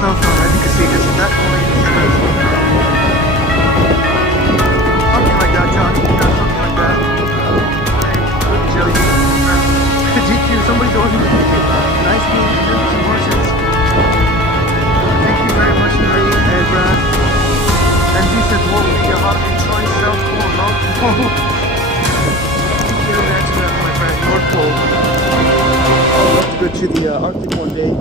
snowstorm, as you can see, this is definitely a snowstorm. Something like that, John. Yeah, something like that. Hey, good Joey. GQ, somebody's ordering GQ. Nice meeting you. Some horses. Thank you very much, Marie and Brad. And he says, what would be a hot choice self-corn, no? You're an expert, my friend. You're cool. I'd love to go to the Arctic one day.